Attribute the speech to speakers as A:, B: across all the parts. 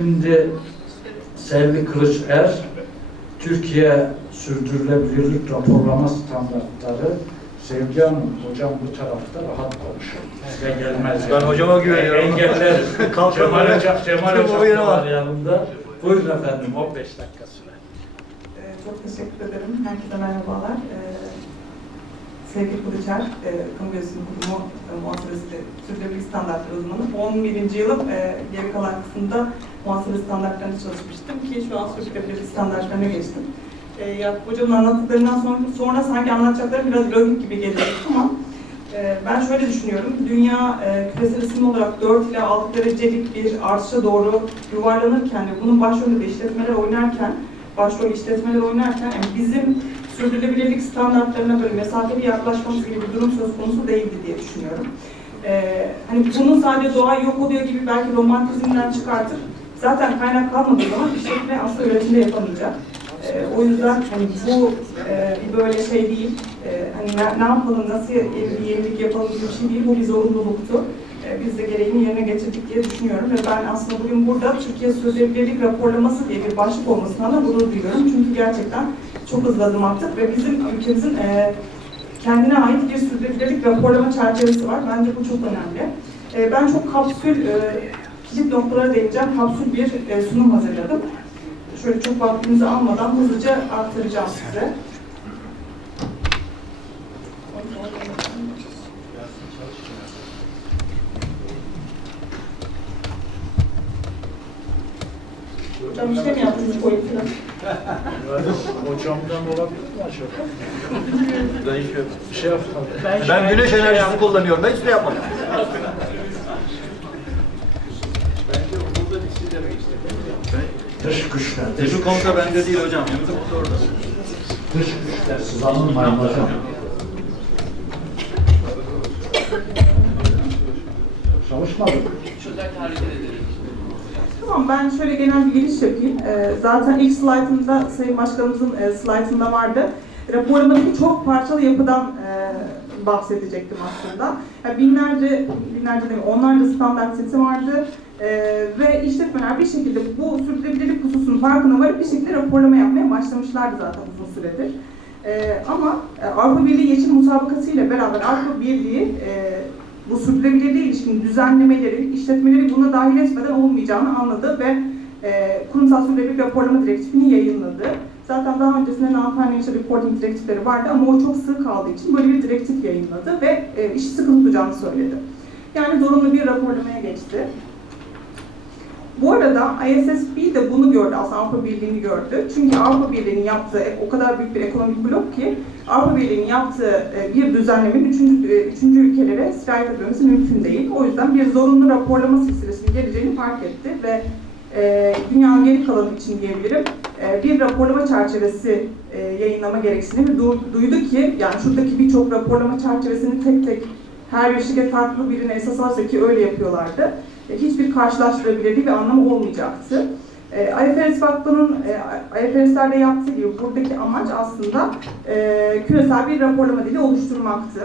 A: Şimdi Selvi Kılıç Er, Türkiye Sürdürülebilirlik Raporlama Standartları Sevgi Hanım, hocam bu tarafta rahat konuşuyor. Size gelmez.
B: Ben hocama güveniyorum.
A: Engeller. Cemal Hocam, Cemal da
B: var.
A: yanında. Buyurun efendim, 15 dakika süre.
C: Ee, Çok teşekkür ederim. Herkese merhabalar. Ee, Sevgili Kılıçer, e, Kamu Yönetimi Kurumu e, Muhasebesi Sürdürülebilirlik Standartları uzmanı. 11. yılım e, geri kalan kısımda muhasebe standartlarında çalışmıştım ki şu an sürdürülebilirlik standartlarına geçtim. E, ya, hocamın anlattıklarından sonra, sonra sanki anlatacakları biraz logik gibi gelecek ama e, ben şöyle düşünüyorum. Dünya e, küresel ısınma olarak 4 ile 6 derecelik bir artışa doğru yuvarlanırken ve bunun başrolünde de işletmeler oynarken başrol işletmeler oynarken yani bizim sürdürülebilirlik standartlarına böyle mesafeli yaklaşmamız gibi bir durum söz konusu değildi diye düşünüyorum. Ee, hani bunun sadece doğa yok oluyor gibi belki romantizmden çıkartıp zaten kaynak kalmadığı zaman işletme aslında üretimde yapamayacak. Ee, o yüzden hani bu e, böyle şey değil, e, hani ne, ne yapalım, nasıl bir yenilik yapalım gibi bir şey değil, bu bir zorunluluktu. Biz de gereğini yerine getirdik diye düşünüyorum ve ben aslında bugün burada Türkiye Sürdürülebilirlik Raporlaması diye bir başlık olmasından da gurur duyuyorum. Çünkü gerçekten çok hızlı adım attık ve bizim ülkemizin e, kendine ait bir sürdürülebilirlik raporlama çerçevesi var. Bence bu çok önemli. E, ben çok kapsül, e, kilit noktalara değineceğim. Kapsül bir e, sunum hazırladım. Şöyle çok vaktinizi almadan hızlıca aktaracağım size. Hocam işte mi yaptınız koyun falan?
A: Hocamdan olabilir mi acaba?
B: Ben, hiç-
A: Bir şey yapmadım.
B: ben güneş enerjisi kullanıyorum. Ben hiçbir şey yapmadım.
A: Dış güçler, dış,
B: komuta bende değil hocam. Yumruk komuta orada.
A: dış güçler, siz alınmayın hocam. Çalışmadık.
C: Tamam ben şöyle genel bir giriş yapayım. Ee, zaten ilk slaytımda Sayın Başkanımızın e, slaytında vardı. Raporlamadaki çok parçalı yapıdan e, bahsedecektim aslında. Yani binlerce, binlerce değil, onlarca standart seti vardı. E, ve işletmeler bir şekilde bu sürdürülebilirlik hususunun farkına varıp bir şekilde raporlama yapmaya başlamışlardı zaten uzun süredir. E, ama e, Avrupa Birliği Yeşil Musabakası ile beraber Avrupa Birliği e, bu sürdürülebilirliğe ilişkin düzenlemeleri, işletmeleri buna dahil etmeden olmayacağını anladı ve e, kurumsal sürdürülebilirlik raporlama direktifini yayınladı. Zaten daha öncesinde non-financial reporting direktifleri vardı ama o çok sığ kaldığı için böyle bir direktif yayınladı ve e, işi sıkı söyledi. Yani zorunlu bir raporlamaya geçti. Bu arada ISSB de bunu gördü, aslında Avrupa Birliği'ni gördü. Çünkü Avrupa Birliği'nin yaptığı o kadar büyük bir ekonomik blok ki Avrupa Birliği'nin yaptığı e, bir düzenlemenin üçüncü, e, üçüncü ülkelere sirayet etmemesi mümkün değil. O yüzden bir zorunlu raporlama silsilesinin geleceğini fark etti ve e, dünyanın geri kalanı için diyebilirim e, bir raporlama çerçevesi e, yayınlama gereksinimi du- duydu ki yani şuradaki birçok raporlama çerçevesini tek tek her bir şirket farklı birine esas alırsa ki öyle yapıyorlardı. E, hiçbir karşılaştırabilirliği bir anlamı olmayacaktı. E, IFRS Vakfı'nın e, IFRS'lerde yaptığı gibi buradaki amaç aslında e, küresel bir raporlama dili oluşturmaktı.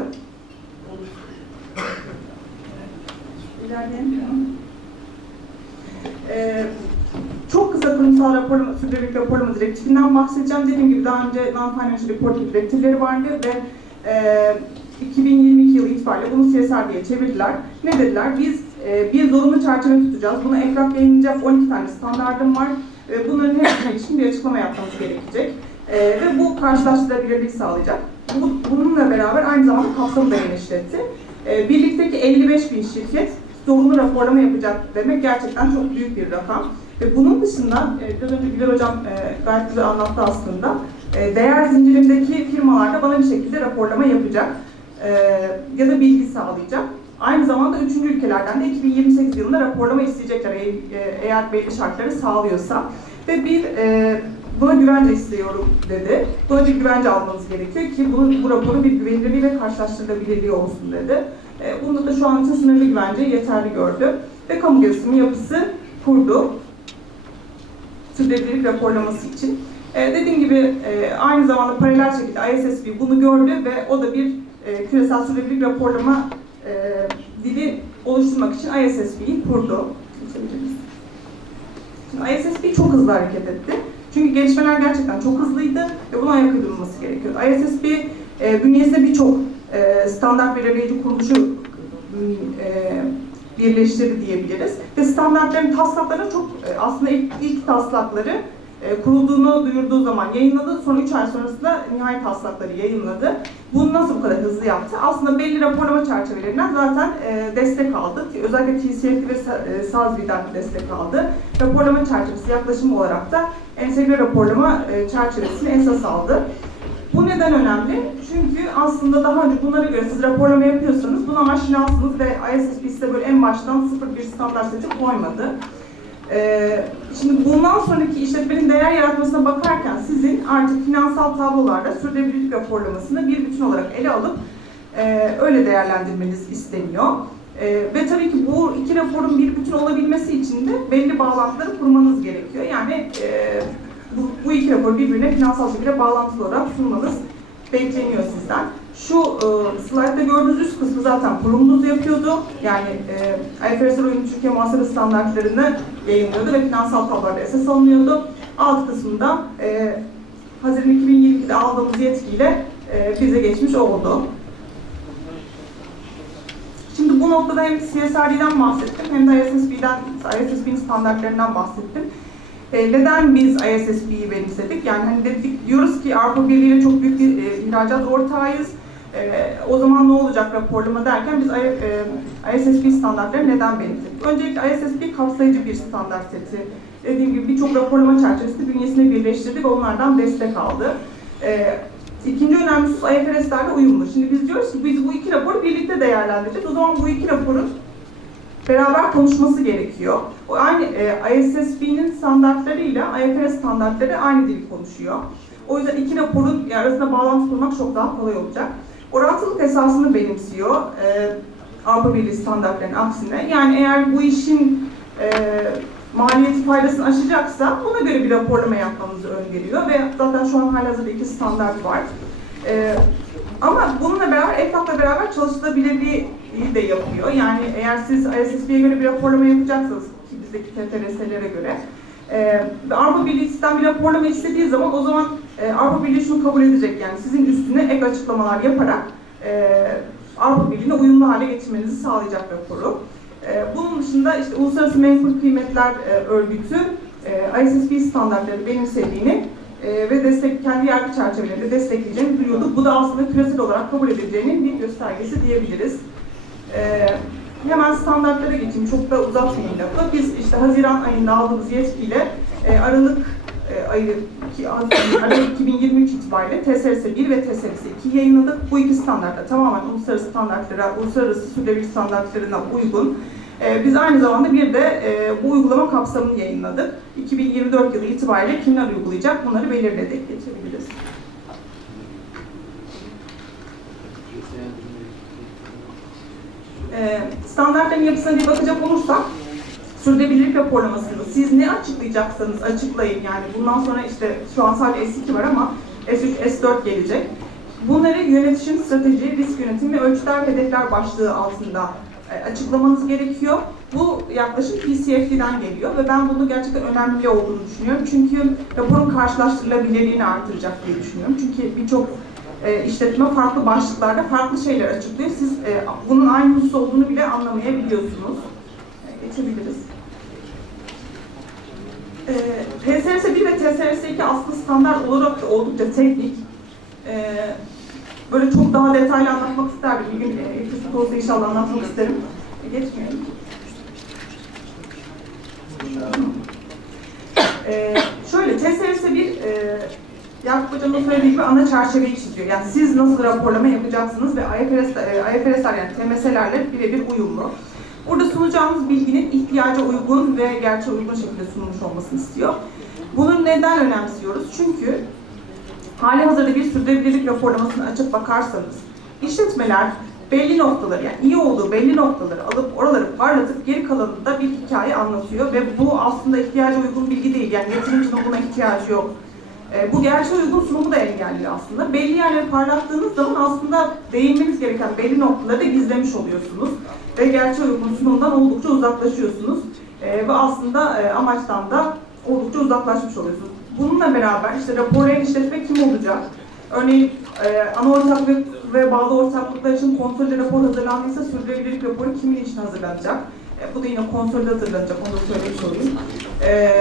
C: E, çok kısa kurumsal raporlama, sürdürülebilirlik raporlama direktifinden bahsedeceğim. Dediğim gibi daha önce non-financial reporting direktifleri vardı ve e, 2022 yılı itibariyle bunu CSR diye çevirdiler. Ne dediler? Biz bir zorunlu çerçeve tutacağız. Buna EFRAG yayınlayacak 12 tane standardım var. E, bunların hepsine ilişkin bir açıklama yapmamız gerekecek. E, ve bu karşılaştırabilirlik sağlayacak. Bu, bununla beraber aynı zamanda kapsamı da genişletti. Birlikteki 55 bin şirket zorunlu raporlama yapacak demek gerçekten çok büyük bir rakam. Ve bunun dışında, e, biraz önce Güler Hocam e, gayet güzel anlattı aslında, e, değer zincirindeki firmalar da bana bir şekilde raporlama yapacak ya da bilgi sağlayacak. Aynı zamanda üçüncü ülkelerden de 2028 yılında raporlama isteyecekler e- eğer belli şartları sağlıyorsa. Ve bir e, buna güvence istiyorum dedi. Buna bir güvence almanız gerekiyor ki bu, bu raporun bir güvenilirliği ve karşılaştırılabilirliği olsun dedi. E, bunda da şu an için sınırlı güvence yeterli gördü. Ve kamu gözetimi yapısı kurdu. Sürdürülebilirlik raporlaması için. E, dediğim gibi e, aynı zamanda paralel şekilde ISSB bunu gördü ve o da bir e, küresel sürdürülebilirlik raporlama dili oluşturmak için ISSB'yi kurdu. Şimdi ISSB çok hızlı hareket etti. Çünkü gelişmeler gerçekten çok hızlıydı ve buna ayak uydurulması gerekiyordu. ISSB e, bünyesinde birçok e, standart belirleyici kuruluşu e, birleştirdi diyebiliriz. Ve standartların taslakları çok e, aslında ilk, ilk taslakları e, kurulduğunu duyurduğu zaman yayınladı. Sonra 3 ay sonrasında nihai taslakları yayınladı. Bunu nasıl bu kadar hızlı yaptı? Aslında belli raporlama çerçevelerinden zaten e, destek aldı. Özellikle TCFD ve e, SASB'den destek aldı. Raporlama çerçevesi yaklaşımı olarak da entegre raporlama çerçevesini esas aldı. Bu neden önemli? Çünkü aslında daha önce bunlara göre siz raporlama yapıyorsanız buna aşinasınız ve ISSB size böyle en baştan sıfır bir standart seti koymadı. Ee, şimdi bundan sonraki işletmenin değer yaratmasına bakarken sizin artık finansal tablolarda sürdürülebilirlik raporlamasını bir bütün olarak ele alıp e, öyle değerlendirmeniz isteniyor. E, ve tabii ki bu iki raporun bir bütün olabilmesi için de belli bağlantıları kurmanız gerekiyor. Yani e, bu, bu iki rapor birbirine finansal şekilde bağlantılı olarak sunmanız bekleniyor sizden. Şu e, slaytta gördüğünüz üst kısmı zaten kurumunuz yapıyordu. Yani e, IFRS uyumlu Türkiye muhasebe standartlarını yayınlıyordu ve finansal tablolarda esas alınıyordu. Alt kısmında e, Haziran 2022'de aldığımız yetkiyle e, bize geçmiş oldu. Şimdi bu noktada hem CSRD'den bahsettim hem de ISSB'den, ISSB'nin standartlarından bahsettim. E, neden biz ISSB'yi benimsedik? Yani hani dedik, diyoruz ki Avrupa Birliği ile çok büyük bir e, ihracat ortağıyız. E, o zaman ne olacak raporlama derken biz I- e, ISSB standartları neden benimsedik? Öncelikle ISSB kapsayıcı bir standart seti. Dediğim gibi birçok raporlama çerçevesinde bünyesine birleştirdi ve onlardan destek aldı. E, İkinci önemli husus IFRS'lerle uyumlu. Şimdi biz diyoruz ki biz bu iki raporu birlikte değerlendireceğiz. O zaman bu iki raporun beraber konuşması gerekiyor. O aynı e, ISSB'nin standartlarıyla IFRS standartları aynı dili konuşuyor. O yüzden iki raporun arasında bağlantı kurmak çok daha kolay olacak. Orantılılık esasını benimsiyor e, Avrupa Birliği standartlarının aksine. Yani eğer bu işin e, maliyeti faydasını aşacaksa ona göre bir raporlama yapmamızı öngörüyor ve zaten şu an halihazırda iki standart var. E, ama bununla beraber EFAK'la beraber çalışılabilirliği de yapıyor. Yani eğer siz ISSB'ye göre bir raporlama yapacaksanız ki bizdeki TTRS'lere göre e, Avrupa Birliği sizden bir raporlama istediği zaman o zaman e, Avrupa Birliği şunu kabul edecek yani sizin üstüne ek açıklamalar yaparak e, Avrupa Birliği'ne uyumlu hale getirmenizi sağlayacak raporu. E, bunun dışında işte Uluslararası Menkul Kıymetler e, Örgütü e, ISSB standartları benimsediğini e, ve destek kendi yargı çerçevelerinde destekleyeceğini duyuyorduk. Bu da aslında küresel olarak kabul edileceğinin bir göstergesi diyebiliriz. E, hemen standartlara geçeyim, çok da uzatmayayım lafı. Biz işte Haziran ayında aldığımız yetkiyle e, Aralık e, ayı ki- Aralık 2023 itibariyle TSRS 1 ve TSRS 2 yayınladık. Bu iki standart da tamamen uluslararası standartlara, uluslararası sürdürülebilir standartlarına uygun. E, biz aynı zamanda bir de e, bu uygulama kapsamını yayınladık. 2024 yılı itibariyle kimler uygulayacak bunları belirledik. Geçebiliriz. E, standartların yapısına bir bakacak olursak, sürdürülebilirlik raporlamasında siz ne açıklayacaksanız açıklayın. Yani bundan sonra işte şu an sadece S2 var ama S3, S4 gelecek. Bunları yönetişim, strateji, risk yönetimi ve ölçüler hedefler başlığı altında e, açıklamanız gerekiyor. Bu yaklaşım PCFD'den geliyor ve ben bunu gerçekten önemli olduğunu düşünüyorum. Çünkü raporun karşılaştırılabilirliğini artıracak diye düşünüyorum. Çünkü birçok e, işletme farklı başlıklarda farklı şeyler açıklıyor. Siz e, bunun aynı husus olduğunu bile anlamayabiliyorsunuz. Geçebiliriz. E, TSRS 1 ve TSRS 2 aslında standart olarak da oldukça teknik. E, böyle çok daha detaylı anlatmak isterdim. Bir gün e, fırsat olsa inşallah anlatmak isterim. E, geçmeyelim. E, şöyle TSRS 1 e, Yakup Hocam'ın söylediği gibi ana çerçeveyi çiziyor. Yani siz nasıl raporlama yapacaksınız ve IFRS, e, IFRS'ler yani TMS'lerle birebir uyumlu. Burada sunacağımız bilginin ihtiyaca uygun ve gerçeğe uygun şekilde sunulmuş olmasını istiyor. Bunu neden önemsiyoruz? Çünkü hali hazırda bir sürdürülebilirlik raporlamasını açıp bakarsanız işletmeler belli noktaları yani iyi olduğu belli noktaları alıp oraları parlatıp geri kalanında bir hikaye anlatıyor ve bu aslında ihtiyaca uygun bilgi değil. Yani yatırımcının buna ihtiyacı yok. E, bu gerçeğe uygun sunumu da engelliyor aslında. Belli yerleri parlattığınız zaman aslında değinmeniz gereken belli noktaları da gizlemiş oluyorsunuz. Ve gerçeğe uygun sunumdan oldukça uzaklaşıyorsunuz. E, ve aslında e, amaçtan da oldukça uzaklaşmış oluyorsunuz. Bununla beraber işte raporlayan işletme kim olacak? Örneğin e, ana ortak ve, ve bağlı ortaklıklar için kontrollü rapor hazırlandıysa sürdürülebilirlik raporu kimin için hazırlanacak? E, bu da yine kontrollü hazırlanacak, onu da söylemiş olayım. E,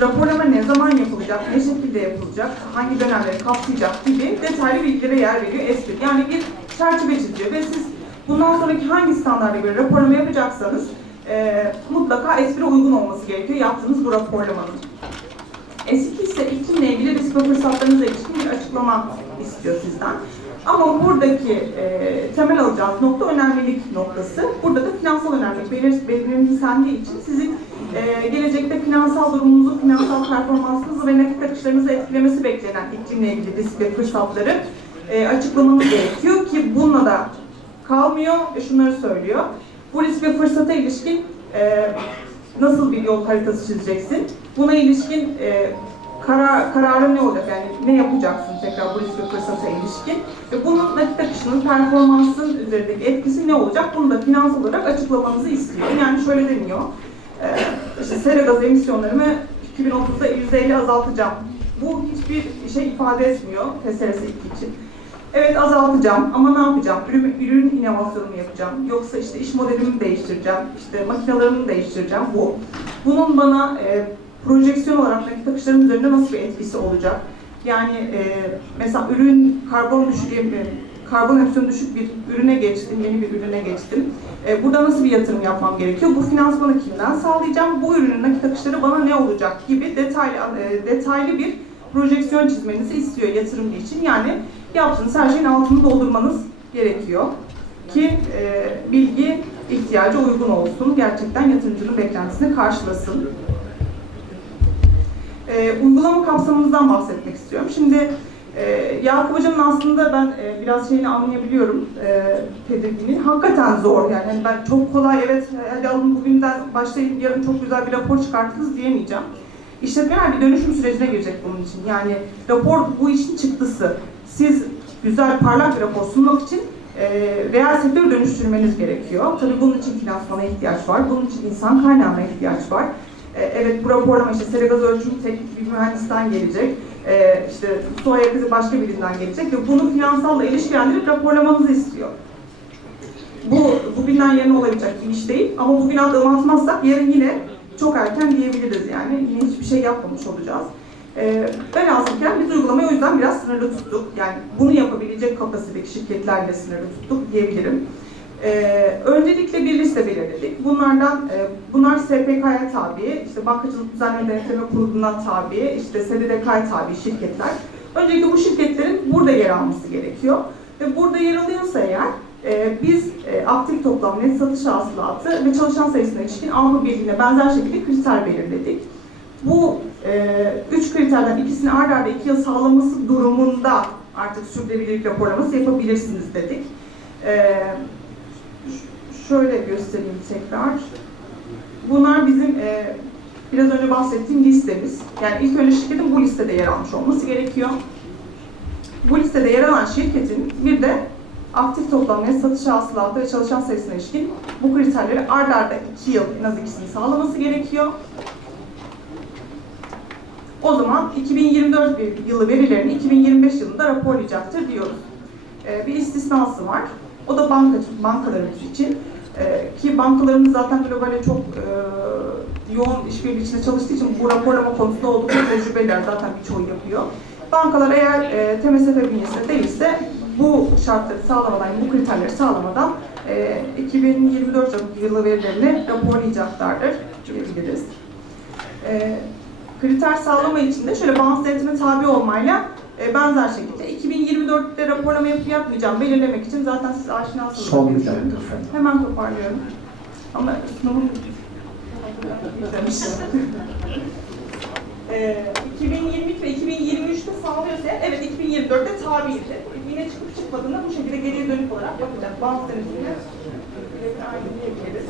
C: raporlama ne zaman yapılacak, ne şekilde yapılacak, hangi dönemleri kapsayacak gibi detaylı bilgilere yer veriyor ESPİR. Yani bir çerçeve çiziyor ve siz bundan sonraki hangi standarda göre raporlama yapacaksanız e, mutlaka ESPİR'e uygun olması gerekiyor yaptığınız bu raporlamanın. S2 ise iklimle ilgili risk ve fırsatlarınıza ilişkin bir açıklama istiyor sizden. Ama buradaki e, temel alacağınız nokta önemlilik noktası. Burada da finansal önemlilik belir, belirlendiği için sizin e, gelecekte finansal durumunuzu, finansal performansınızı ve nakit akışlarınızı etkilemesi beklenen iklimle ilgili risk ve fırsatları e, açıklamanız gerekiyor ki bununla da kalmıyor ve şunları söylüyor. Bu risk ve fırsata ilişkin e, nasıl bir yol haritası çizeceksin? Buna ilişkin e, karar, kararı ne olacak? Yani ne yapacaksın tekrar bu risk ve fırsata ilişkin? Ve bunun nakit akışının performansın üzerindeki etkisi ne olacak? Bunu da finansal olarak açıklamanızı istiyor. Yani şöyle deniyor. E, işte sera gazı emisyonlarımı 2030'da %50 azaltacağım. Bu hiçbir şey ifade etmiyor TSS 2 için. Evet azaltacağım ama ne yapacağım? Ürün, ürün inovasyonu mu yapacağım? Yoksa işte iş modelimi mi değiştireceğim? İşte makinalarımı mı değiştireceğim? Bu. Bunun bana e, projeksiyon olarak nakit akışlarım üzerinde nasıl bir etkisi olacak? Yani e, mesela ürün karbon düşük, e, karbon emisyonu düşük bir ürüne geçtim, yeni bir ürüne geçtim. E, burada nasıl bir yatırım yapmam gerekiyor? Bu finansmanı kimden sağlayacağım? Bu ürünün nakit akışları bana ne olacak gibi detaylı e, detaylı bir projeksiyon çizmenizi istiyor yatırımcı için. Yani yaptığınız her şeyin altını doldurmanız gerekiyor ki e, bilgi ihtiyaca uygun olsun, gerçekten yatırımcının beklentisini karşılasın. E, uygulama kapsamımızdan bahsetmek istiyorum. Şimdi e, Yakup Hocam'ın aslında ben e, biraz şeyini anlayabiliyorum e, tedirginin. Hakikaten zor yani. Hani ben çok kolay evet hadi alın bugünden başlayıp yarın çok güzel bir rapor çıkartırız diyemeyeceğim. İşletmeler bir dönüşüm sürecine girecek bunun için. Yani rapor bu işin çıktısı. Siz güzel parlak bir rapor sunmak için e, reel sektörü dönüştürmeniz gerekiyor. Tabii bunun için finansmana ihtiyaç var. Bunun için insan kaynağına ihtiyaç var. E, evet bu raporlama işte sera gaz ölçümü teknik bir mühendisten gelecek. E, işte su ayak başka birinden gelecek ve bunu finansalla ilişkilendirip raporlamanızı istiyor. Bu bugünden yarın olabilecek bir iş değil ama bugün adım atmazsak yarın yine çok erken diyebiliriz yani. Yine hiçbir şey yapmamış olacağız. Ee, velhasılken biz uygulamayı o yüzden biraz sınırlı tuttuk. Yani bunu yapabilecek kapasitedeki şirketlerle sınırlı tuttuk diyebilirim. Ee, öncelikle bir liste belirledik. Bunlardan, e, bunlar SPK'ya tabi, işte Bankacılık Düzenleme Denetleme Kurulu'na tabi, işte SDDK'ya tabi şirketler. Öncelikle bu şirketlerin burada yer alması gerekiyor. Ve burada yer alıyorsa eğer, e, biz e, aktif toplam net satış hasılatı ve çalışan sayısına ilişkin Avrupa Birliği'ne benzer şekilde kriter belirledik. Bu e, üç kriterden ikisini ard arda iki yıl sağlaması durumunda artık sürdürülebilirlik raporlaması yapabilirsiniz dedik. E, şöyle göstereyim tekrar. Bunlar bizim e, biraz önce bahsettiğim listemiz. Yani ilk önce şirketin bu listede yer almış olması gerekiyor. Bu listede yer alan şirketin bir de aktif toplam net satış hasılatı ve çalışan sayısına ilişkin bu kriterleri ard arda iki yıl en az ikisini sağlaması gerekiyor. O zaman 2024 bir yılı verilerini 2025 yılında raporlayacaktır diyoruz. Ee, bir istisnası var. O da bankacı, bankalarımız için. Ee, ki bankalarımız zaten globale çok e, yoğun işbirliği içinde çalıştığı için bu raporlama konusunda oldukça tecrübeliler zaten birçoğu yapıyor. Bankalar eğer e, TMSF bünyesinde değilse bu şartları sağlamadan, bu kriterleri sağlamadan e, 2024 yılı verilerini raporlayacaklardır diyebiliriz. E, kriter sağlama için de şöyle bağımsız denetime tabi olmayla e, benzer şekilde 2024'te raporlama yapıp yapmayacağım belirlemek için zaten siz aşinasınız.
A: Son bir dakika efendim.
C: Hemen toparlıyorum. Ama sınavım Ee, 2022 ve 2023'te sağlıyorsa evet 2024'te tabiydi. Yine çıkıp çıkmadığında bu şekilde geriye dönük olarak yapacak. Bazı denetimler aynı diyebiliriz.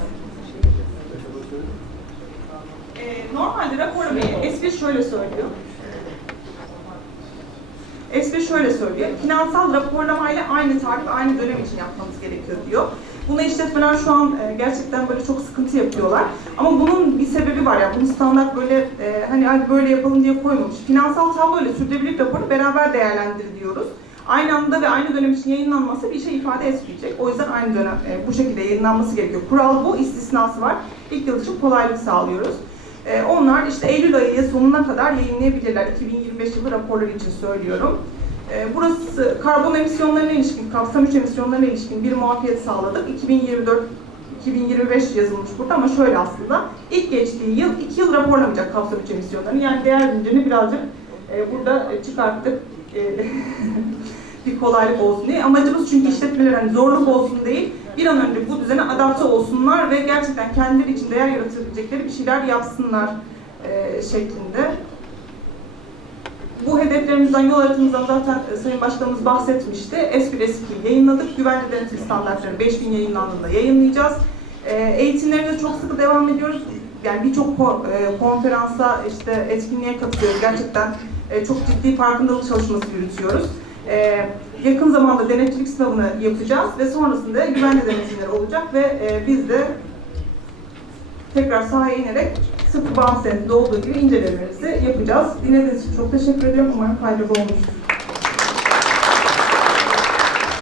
C: Ee, normalde raporlamayı S1 şöyle söylüyor. S1 şöyle söylüyor. Finansal raporlamayla aynı tarih, aynı dönem için yapmamız gerekiyor diyor. Buna işletmeler şu an e, gerçekten böyle çok sıkıntı yapıyorlar. Ama bunun bir sebebi var ya. Bunu standart böyle e, hani hadi böyle yapalım diye koymamış. Finansal tablo ile sürdürülebilirlik raporu beraber değerlendir diyoruz. Aynı anda ve aynı dönem için yayınlanması bir şey ifade etmeyecek. O yüzden aynı dönem e, bu şekilde yayınlanması gerekiyor. Kural bu, istisnası var. İlk yıl için kolaylık sağlıyoruz. E, onlar işte Eylül ayı sonuna kadar yayınlayabilirler. 2025 yılı raporları için söylüyorum. E, burası karbon emisyonlarına ilişkin, kapsam 3 emisyonlarına ilişkin bir muafiyet sağladık. 2024 2025 yazılmış burada ama şöyle aslında ilk geçtiği yıl 2 yıl raporlamayacak kapsam 3 emisyonlarını. Yani değer zincirini birazcık e, burada çıkarttık. E, bir kolaylık olsun diye. Amacımız çünkü işletmeler hani zorluk olsun değil, bir an önce bu düzene adapte olsunlar ve gerçekten kendileri için değer yaratabilecekleri bir şeyler yapsınlar e, şeklinde. Bu hedeflerimizden, yol haritamızdan zaten e, Sayın Başkanımız bahsetmişti. S1, S2 yayınladık. Güvenli denetim standartları 5000 yayınlandığında yayınlayacağız. E, eğitimlerimize çok sıkı devam ediyoruz. Yani birçok e, konferansa, işte etkinliğe katılıyoruz. Gerçekten e, çok ciddi farkındalık çalışması yürütüyoruz. E, yakın zamanda denetçilik sınavını yapacağız ve sonrasında güvenli denetimleri olacak ve e, biz de tekrar sahaya inerek sıfır bağımsızlıkta olduğu gibi incelemelerimizi yapacağız. Dinlediğiniz için çok teşekkür ediyorum. Umarım faydalı olmuştur.